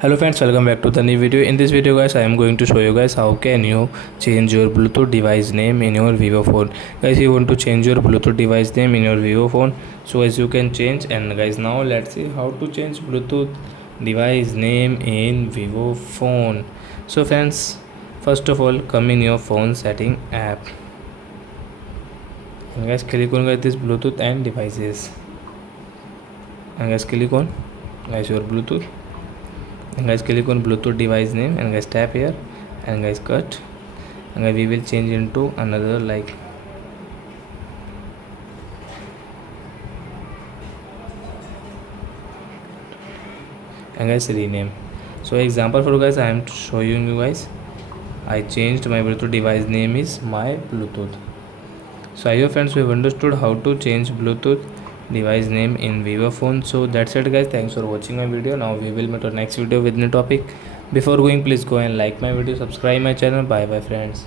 Hello friends, welcome back to the new video. In this video guys, I am going to show you guys how can you change your Bluetooth device name in your Vivo phone. Guys, you want to change your Bluetooth device name in your Vivo phone, so as you can change. And guys, now let's see how to change Bluetooth device name in Vivo phone. So friends, first of all, come in your phone setting app and guys click on guys this Bluetooth and devices, and guys click on guys your Bluetooth, and guys click on Bluetooth device name, and guys tap here and guys cut, and guys we will change into another like and guys rename. So example for guys, I am showing you guys I changed my Bluetooth device name is my Bluetooth. So I hope friends we have understood how to change Bluetooth device name in Vivo phone. So that's it guys, thanks for watching my video. Now we will meet our next video with new topic. Before going, please go and like my video, subscribe my channel. Bye bye friends.